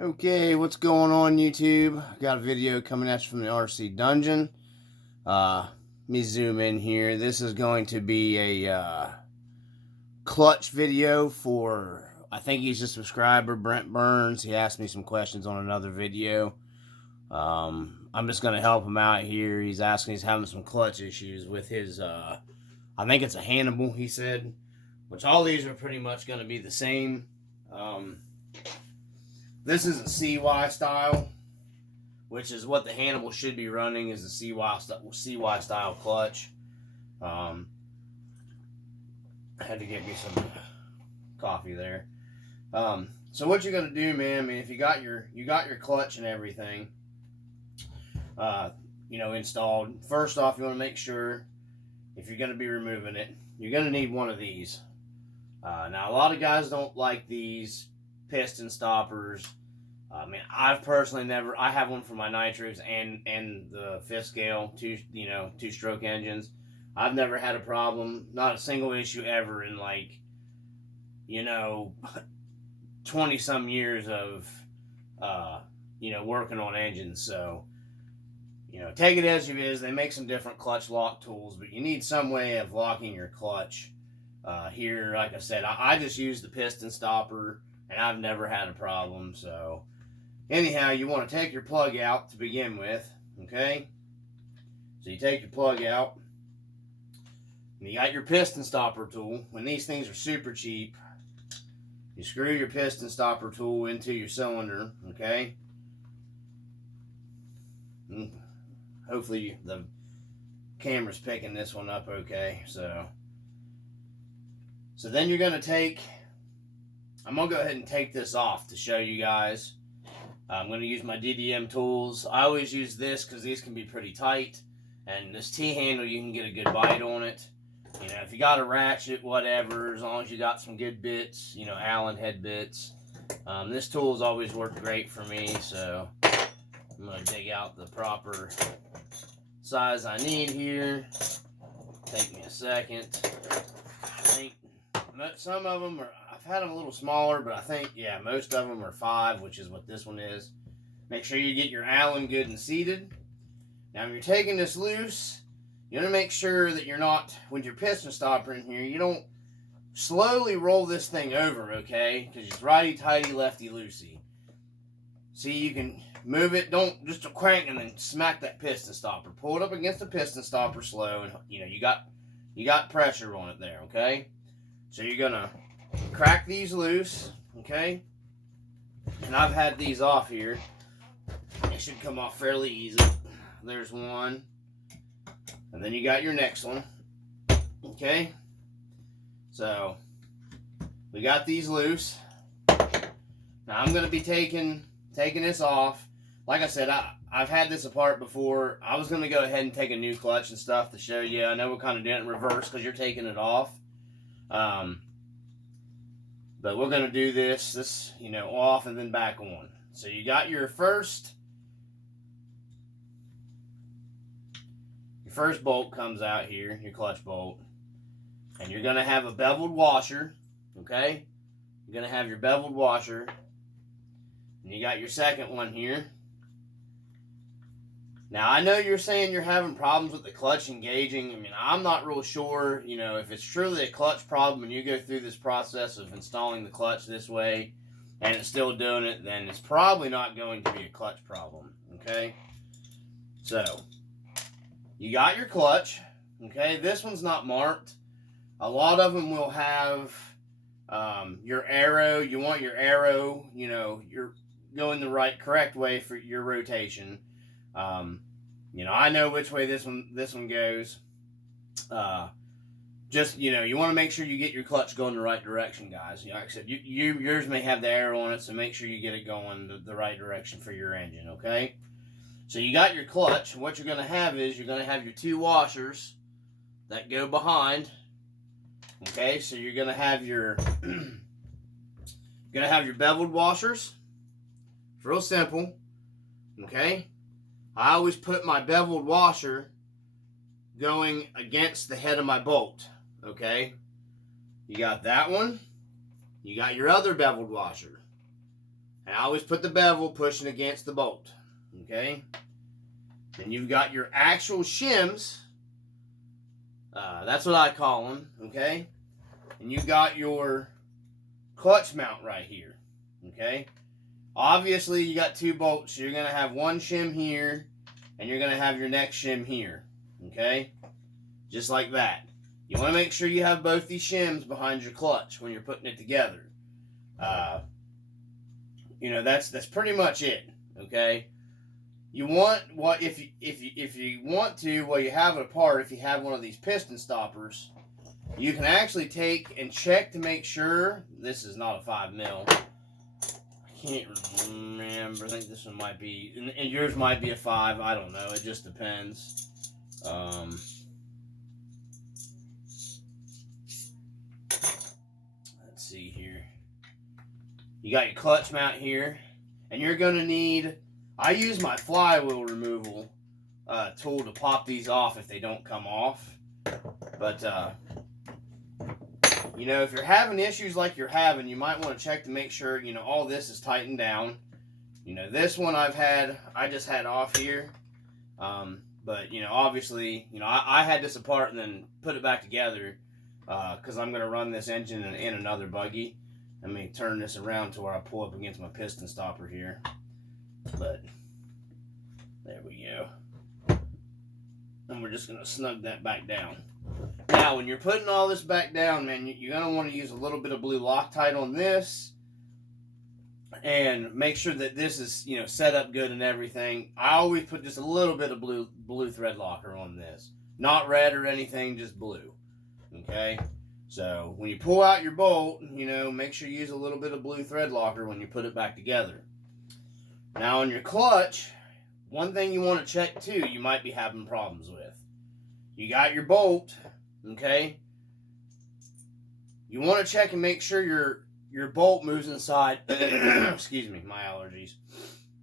Okay, what's going on YouTube? I got a video coming at you from the RC Dungeon. Let me zoom in here. This is going to be a clutch video for, I think he's a subscriber, Brent Burns. He asked me some questions on another video. I'm just going to help him out here. He's having some clutch issues with his, I think it's a Hannibal, he said, which all these are pretty much going to be the same. This is a CY style, which is what the Hannibal should be running, is a CY style clutch. I had to get me some coffee there. So what you're gonna do, man? I mean, if you got your clutch and everything, installed. First off, you want to make sure if you're gonna be removing it, you're gonna need one of these. Now, a lot of guys don't like these piston stoppers. I mean, I've personally never. I have one for my nitros and the fifth scale two-stroke engines. I've never had a problem, not a single issue ever in 20 some years of working on engines. So take it as it is. They make some different clutch lock tools, but you need some way of locking your clutch. Here, like I said, I just use the piston stopper, and I've never had a problem. So anyhow, you want to take your plug out to begin with, okay? So you take your plug out, and you got your piston stopper tool. When these things are super cheap, you screw your piston stopper tool into your cylinder, okay? Hopefully the camera's picking this one up okay. So then you're going to I'm going to go ahead and take this off to show you guys. I'm going to use my DDM tools. I always use this because these can be pretty tight. And this T-handle, you can get a good bite on it. If you got a ratchet, whatever, as long as you got some good bits, Allen head bits. This tool's always worked great for me, so I'm going to dig out the proper size I need here. Take me a second. I think some of them I've had them a little smaller, but I think, yeah, most of them are 5, which is what this one is. Make sure you get your Allen good and seated. Now, if you're taking this loose, you want to make sure that you're not, with your piston stopper in here, you don't slowly roll this thing over, okay? Because it's righty-tighty, lefty-loosey. See, you can move it, don't just crank and then smack that piston stopper. Pull it up against the piston stopper slow, and you got pressure on it there, okay? So you're gonna crack these loose, okay? And I've had these off here. It should come off fairly easy. There's one. And then you got your next one. Okay? So we got these loose. Now I'm gonna be taking this off. Like I said, I've had this apart before. I was gonna go ahead and take a new clutch and stuff to show you. I know we're kind of doing it in reverse because you're taking it off. But we're going to do this, off and then back on. So you got your first bolt comes out here, your clutch bolt. And you're going to have a beveled washer, okay? You're going to have your beveled washer. And you got your second one here. Now, I know you're saying you're having problems with the clutch engaging. I mean, I'm not real sure, if it's truly a clutch problem and you go through this process of installing the clutch this way and it's still doing it, then it's probably not going to be a clutch problem, okay? So, you got your clutch, okay? This one's not marked. A lot of them will have your arrow. You want your arrow, you're going the correct way for your rotation. I know which way this one goes. You want to make sure you get your clutch going the right direction, guys. Like I said, yours may have the arrow on it, so make sure you get it going the right direction for your engine, okay? So you got your clutch, and what you're going to have is you're going to have your 2 washers that go behind, okay? So you're going to have your beveled washers. It's real simple, okay? I always put my beveled washer going against the head of my bolt, okay? You got that one. You got your other beveled washer. And I always put the bevel pushing against the bolt. Okay? Then you've got your actual shims. That's what I call them. Okay? And you got your clutch mount right here. Okay? Obviously, you got 2 bolts. You're going to have one shim here, and you're going to have your next shim here. Okay? Just like that. You want to make sure you have both these shims behind your clutch when you're putting it together. You know, that's pretty much it. Okay? You want what if you want to, while you have it apart, if you have one of these piston stoppers, you can actually take and check to make sure this is not a 5 mil. I can't remember. I think this one might be, and yours might be a 5. I don't know. It just depends. Let's see here. You got your clutch mount here, and you're going to need, I use my flywheel removal tool to pop these off if they don't come off. But, you know, if you're having issues like you're having, you might want to check to make sure, you know, all this is tightened down. You know, this one I just had off here. But, you know, obviously, you know, I had this apart and then put it back together because I'm going to run this engine in another buggy. Let me turn this around to where I pull up against my piston stopper here. But, there we go. And we're just going to snug that back down. Now, when you're putting all this back down, man, you're going to want to use a little bit of blue Loctite on this. And make sure that this is, you know, set up good and everything. I always put just a little bit of blue thread locker on this. Not red or anything, just blue. Okay? So, when you pull out your bolt, you know, make sure you use a little bit of blue thread locker when you put it back together. Now, on your clutch, one thing you want to check too, you might be having problems with. You got your bolt, okay? You want to check and make sure your bolt moves inside, excuse me, my allergies.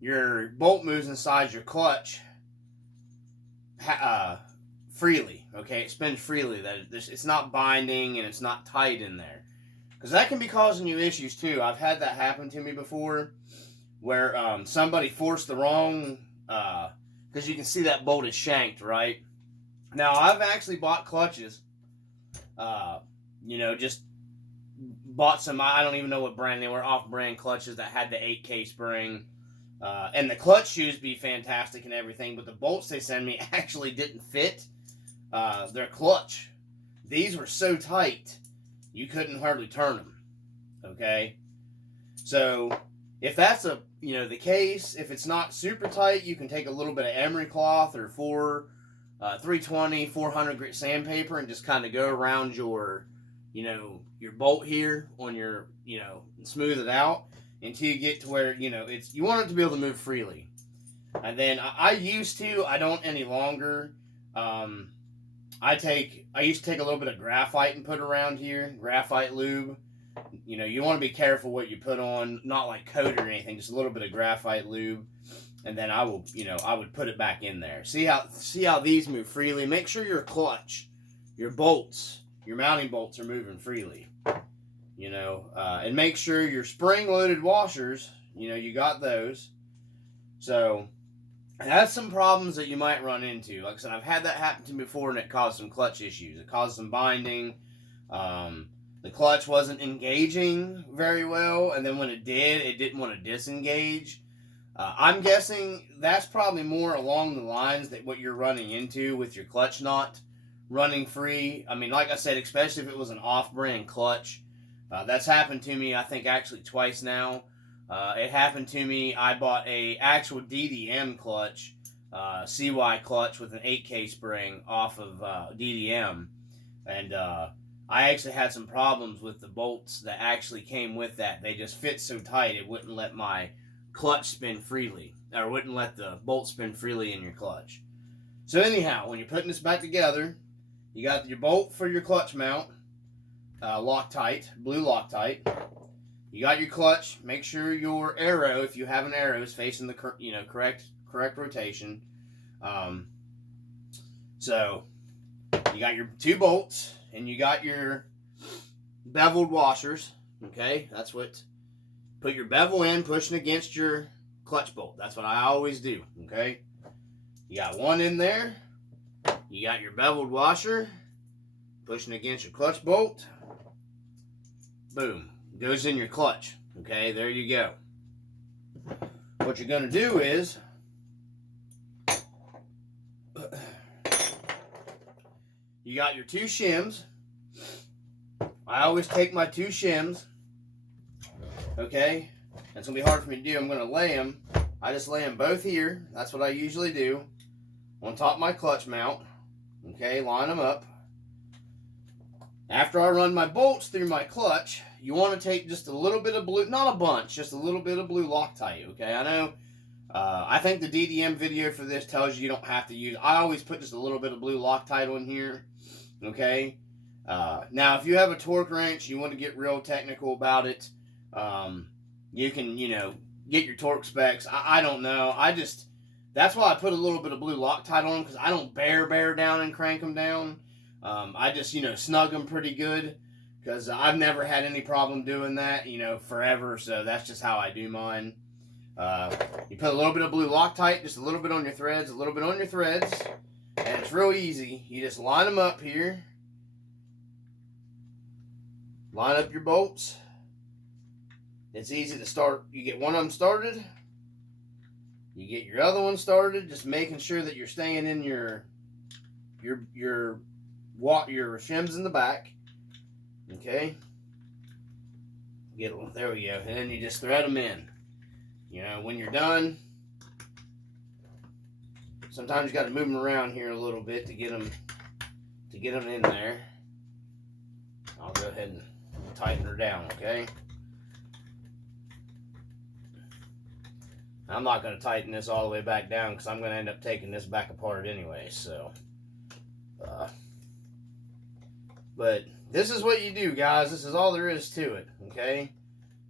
Your bolt moves inside your clutch freely, okay? It spins freely. That it's not binding and it's not tight in there. Because that can be causing you issues too. I've had that happen to me before where somebody forced the wrong, because you can see that bolt is shanked, right? Now, I've actually bought clutches, you know, just bought some, I don't even know what brand they were, off-brand clutches that had the 8K spring. And the clutch shoes be fantastic and everything, but the bolts they send me actually didn't fit their clutch. These were so tight, you couldn't hardly turn them. Okay? So, if that's the case, if it's not super tight, you can take a little bit of emery cloth or 320, 400 grit sandpaper and just kind of go around your bolt here on your, and smooth it out until you get to where, you want it to be able to move freely. And then I used to, I don't any longer. I used to take a little bit of graphite and put around here, graphite lube. You want to be careful what you put on, not like coat or anything, just a little bit of graphite lube. And then I would put it back in there. See how these move freely. Make sure your clutch, your bolts, your mounting bolts are moving freely. And make sure your spring-loaded washers, you got those. So, that's some problems that you might run into. Like I said, I've had that happen to me before, and it caused some clutch issues. It caused some binding. The clutch wasn't engaging very well, and then when it did, it didn't want to disengage. I'm guessing that's probably more along the lines that what you're running into with your clutch not running free. I mean, like I said, especially if it was an off-brand clutch. That's happened to me, I think, actually twice now. It happened to me, I bought a actual DDM clutch, CY clutch with an 8K spring off of DDM. And I actually had some problems with the bolts that actually came with that. They just fit so tight, it wouldn't let my clutch spin freely, or wouldn't let the bolt spin freely in your clutch. So anyhow, when you're putting this back together, you got your bolt for your clutch mount, Loctite, blue Loctite. You got your clutch. Make sure your arrow, if you have an arrow, is facing the correct rotation. So you got your 2 bolts and you got your beveled washers. Okay, that's what put your bevel in, pushing against your clutch bolt. That's what I always do, okay? You got one in there. You got your beveled washer, pushing against your clutch bolt. Boom. Goes in your clutch. Okay, there you go. What you're going to do is, you got your two shims. I always take my two shims. Okay, that's going to be hard for me to do. I'm going to lay them. I just lay them both here. That's what I usually do. On top of my clutch mount. Okay, line them up. After I run my bolts through my clutch, you want to take just a little bit of blue, not a bunch, just a little bit of blue Loctite, okay? I know, I think the DDM video for this tells you don't have to use, I always put just a little bit of blue Loctite on here, okay? Now, if you have a torque wrench, you want to get real technical about it, you can, you know, get your torque specs. I don't know. That's why I put a little bit of blue Loctite on them, because I don't bear down and crank them down. I just, you know, snug them pretty good, because I've never had any problem doing that, you know, forever, so that's just how I do mine. You put a little bit of blue Loctite, just a little bit on your threads, and it's real easy. You just line them up here, line up your bolts. It's easy to start. You get one of them started, you get your other one started, just making sure that you're staying in your shims in the back. Okay, there we go, and then you just thread them in. You know, when you're done, sometimes you got to move them around here a little bit to get them in there. I'll go ahead and tighten her down. Okay, I'm not going to tighten this all the way back down, because I'm going to end up taking this back apart anyway. So, but this is what you do, guys. This is all there is to it, okay?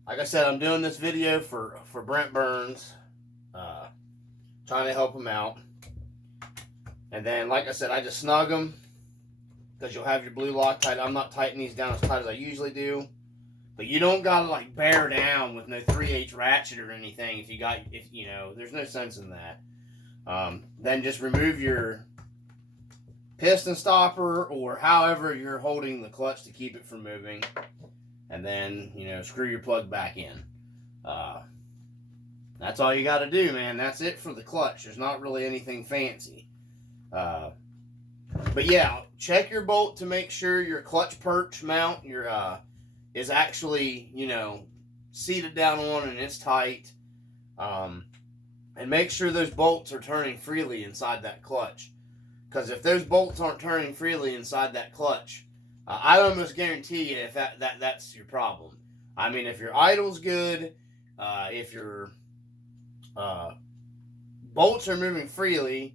Like I said, I'm doing this video for Brent Burns, trying to help him out. And then, like I said, I just snug them, because you'll have your blue Loctite. I'm not tightening these down as tight as I usually do. But you don't got to, like, bear down with no 3/8 ratchet or anything if you know, there's no sense in that. Then just remove your piston stopper, or however you're holding the clutch to keep it from moving, and then, you know, screw your plug back in. That's all you got to do, man. That's it for the clutch. There's not really anything fancy. But yeah, check your bolt to make sure your clutch perch mount is actually, you know, seated down on and it's tight. And make sure those bolts are turning freely inside that clutch. Because if those bolts aren't turning freely inside that clutch, I almost guarantee you if that's your problem. I mean, if your idle's good, if your bolts are moving freely,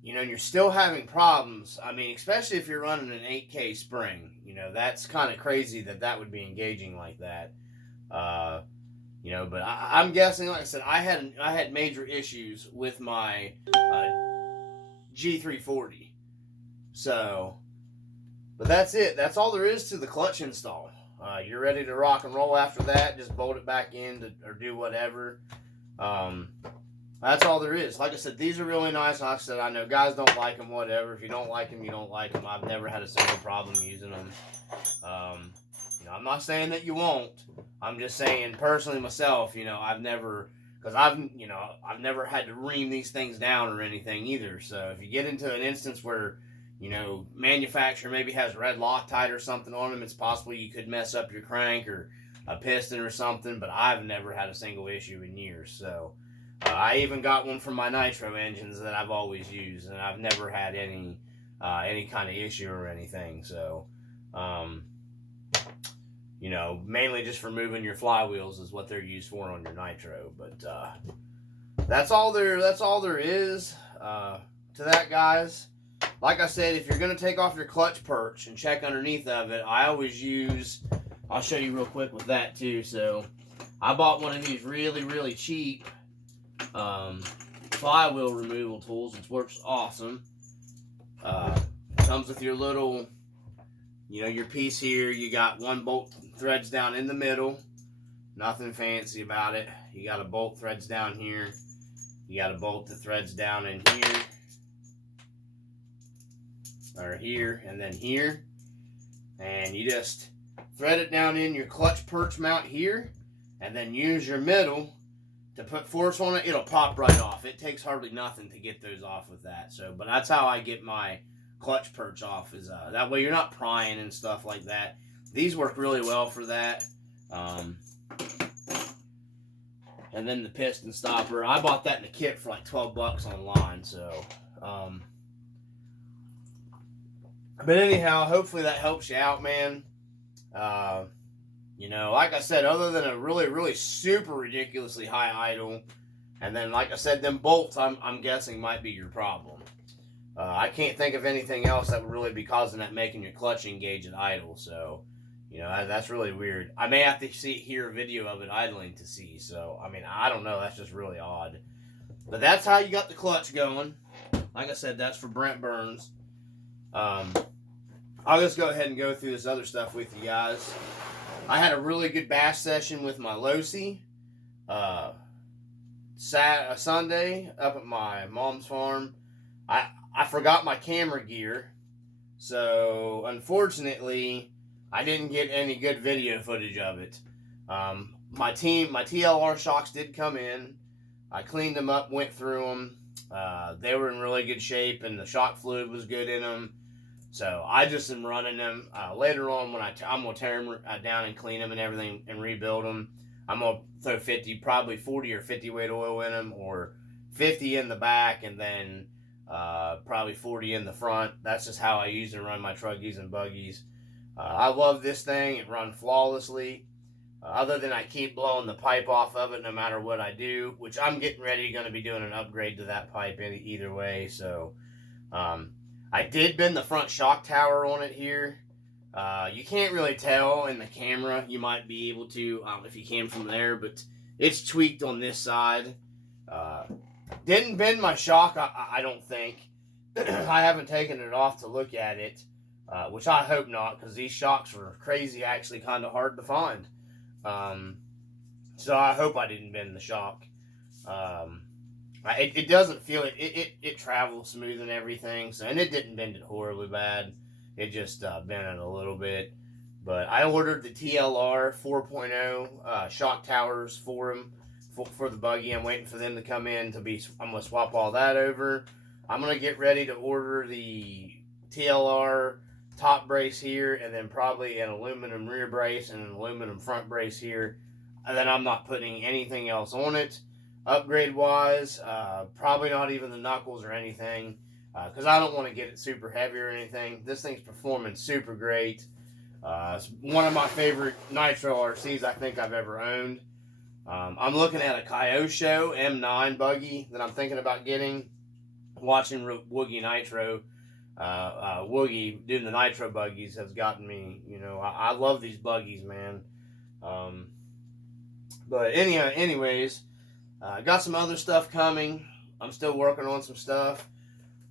you know, and you're still having problems, I mean, especially if you're running an 8K spring, you know, that's kind of crazy that would be engaging like that. You know, but I'm guessing, like I said, I had major issues with my G340. So, but that's it. That's all there is to the clutch install. You're ready to rock and roll after that. Just bolt it back in or do whatever. That's all there is. Like I said, these are really nice. Like I said, I know guys don't like them, whatever. If you don't like them, you don't like them. I've never had a single problem using them. You know, I'm not saying that you won't. I'm just saying, personally myself, you know, I've never had to ream these things down or anything either. So if you get into an instance where, you know, manufacturer maybe has red Loctite or something on them, it's possible you could mess up your crank or a piston or something, but I've never had a single issue in years. So I even got one from my nitro engines that I've always used, and I've never had any kind of issue or anything. So, you know, mainly just for moving your flywheels is what they're used for on your nitro. But that's all there is to that, guys. Like I said, if you're going to take off your clutch perch and check underneath of it, I always use, I'll show you real quick with that too. So I bought one of these really, really cheap flywheel removal tools, which works awesome. Comes with your little, you know, your piece here. You got one bolt threads down in the middle. Nothing fancy about it. You got to bolt threads down here. You got to bolt the threads down in here. Or here, and then here. And you just thread it down in your clutch perch mount here. And then use your middle to put force on it. It'll pop right off. It takes hardly nothing to get those off with that. So, but that's how I get my clutch perch off, is that way you're not prying and stuff like that. These work really well for that. And then the piston stopper, I bought that in a kit for like 12 bucks online. So but anyhow, hopefully that helps you out, man. You know, like I said, other than a really super ridiculously high idle, and then like I said, them bolts I'm guessing might be your problem. I can't think of anything else that would really be causing that, making your clutch engage at idle. So, you know, that's really weird. I may have to hear a video of it idling to see. So, I mean, I don't know. That's just really odd. But that's how you got the clutch going. Like I said, that's for Brent Burns. I'll just go ahead and go through this other stuff with you guys. I had a really good bash session with my Losi Sunday up at my mom's farm. I forgot my camera gear, so unfortunately I didn't get any good video footage of it. My TLR shocks did come in. I cleaned them up, went through them. They were in really good shape, and the shock fluid was good in them. So I just am running them. Later on, when I'm gonna tear them down and clean them and everything and rebuild them, I'm gonna throw probably 40 or 50 weight oil in them, or 50 in the back, and then probably 40 in the front. That's just how I usually run my truggies and buggies. I love this thing. It runs flawlessly. Other than I keep blowing the pipe off of it no matter what I do, which I'm getting ready, going to be doing an upgrade to that pipe either way. So I did bend the front shock tower on it here. You can't really tell in the camera. You might be able to if you can from there, but it's tweaked on this side. Didn't bend my shock, I don't think. I haven't taken it off to look at it, which I hope not, because these shocks were crazy, actually kind of hard to find. So I hope I didn't bend the shock. It doesn't feel it. It travels smooth and everything. So, and it didn't bend it horribly bad. It just bent it a little bit. But I ordered the TLR 4.0 shock towers for them for the buggy. I'm waiting for them to come in I'm gonna swap all that over. I'm gonna get ready to order the TLR top brace here, and then probably an aluminum rear brace and an aluminum front brace here. And then I'm not putting anything else on it. Upgrade wise, probably not even the knuckles or anything, because I don't want to get it super heavy or anything. This thing's performing super great. It's one of my favorite nitro RCs I think I've ever owned. I'm looking at a Kyosho M9 buggy that I'm thinking about getting. Watching Woogie Nitro, Woogie doing the nitro buggies has gotten me, you know, I love these buggies, man. But anyways, got some other stuff coming. I'm still working on some stuff.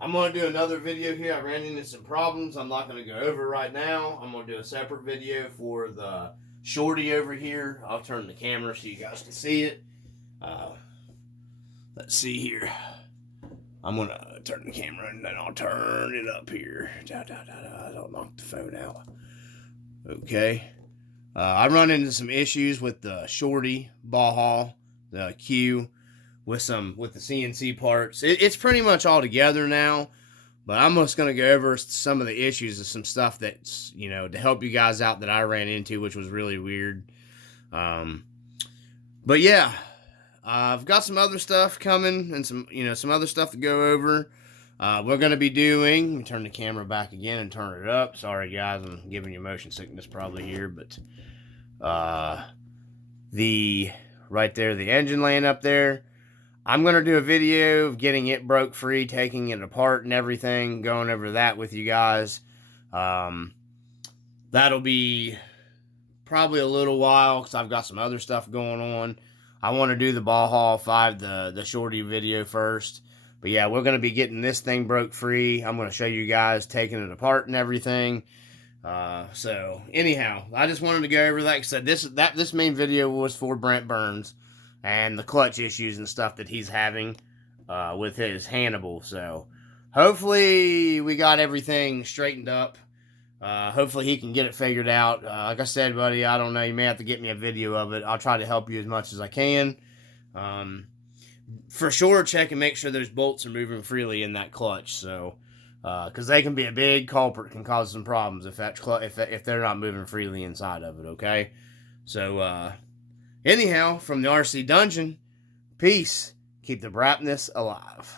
I'm going to do another video here. I ran into some problems I'm not going to go over right now. I'm going to do a separate video for the shorty over here. I'll turn the camera so you guys can see it. Let's see here. I'm going to turn the camera and then I'll turn it up here. Don't knock the phone out. Okay. I run into some issues with the shorty Baja, the Q, with the CNC parts. It's pretty much all together now, but I'm just going to go over some of the issues of some stuff that's, you know, to help you guys out that I ran into, which was really weird. But yeah, I've got some other stuff coming and some other stuff to go over. We're going to be doing, let me turn the camera back again and turn it up. Sorry guys, I'm giving you motion sickness probably here, but right there, the engine laying up there, I'm going to do a video of getting it broke free, taking it apart and everything, going over that with you guys. That'll be probably a little while because I've got some other stuff going on. I want to do the Baja 5, the shorty video first. But yeah, we're going to be getting this thing broke free. I'm going to show you guys taking it apart and everything. So anyhow, I just wanted to go over that. Like I said, this main video was for Brent Burns and the clutch issues and stuff that he's having with his Hannibal. So hopefully we got everything straightened up. Hopefully he can get it figured out. Like I said, buddy, I don't know. You may have to get me a video of it. I'll try to help you as much as I can. For sure, check and make sure those bolts are moving freely in that clutch. So, because they can be a big culprit, can cause some problems if they're not moving freely inside of it. Okay. So, anyhow, from the RC Dungeon, peace. Keep the brightness alive.